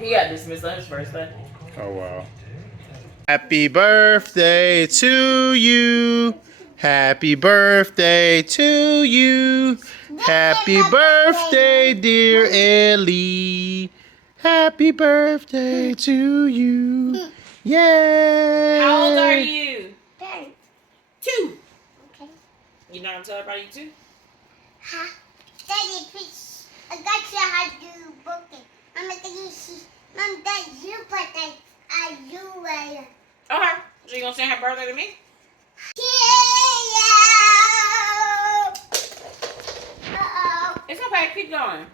He got dismissed on his birthday. Oh, wow. Happy birthday to you. Happy birthday to you. Happy birthday, dear Ellie. Happy birthday to you. Yay! How old are you? 10. 2. Okay. You know what I'm talking about, you 2? Huh? Daddy, please. I got you how to book it. Mama, can you see? Mom, Dad, you put that as you wear. Okay. So you gonna sing happy birthday to me? Uh-oh. It's okay. Keep going.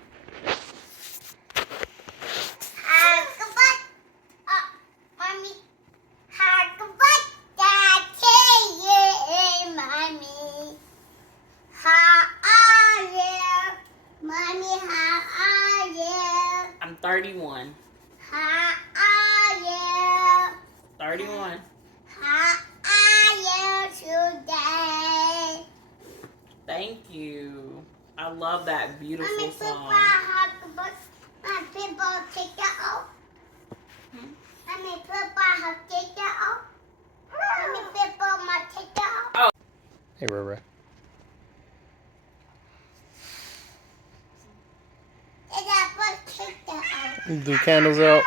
Mommy. Happy birthday to you, Mommy. How are you? Mommy, how are you? I'm 31. How are you? 31. How are you today? Thank you. I love that beautiful Mommy, song. Mommy, people take that off. Mommy, people have take that off. Mommy, people must take that off. Hey, Ray. Did I put take that off? Do candles out.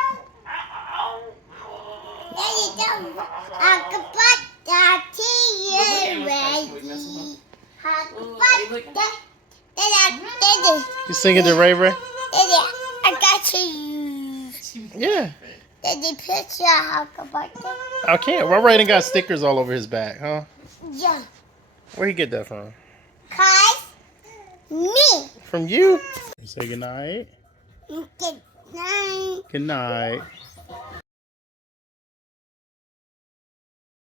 Daddy, don't. Happy birthday to you, Reggie. Happy birthday. Daddy. You singing to Ray Ray? Daddy, I got you. Yeah. Daddy, picture happy birthday. I can't. Ray Ray done got stickers all over his back, huh? Yeah. Where he get that from? Cause me. From you? Say goodnight. Good night. Good night.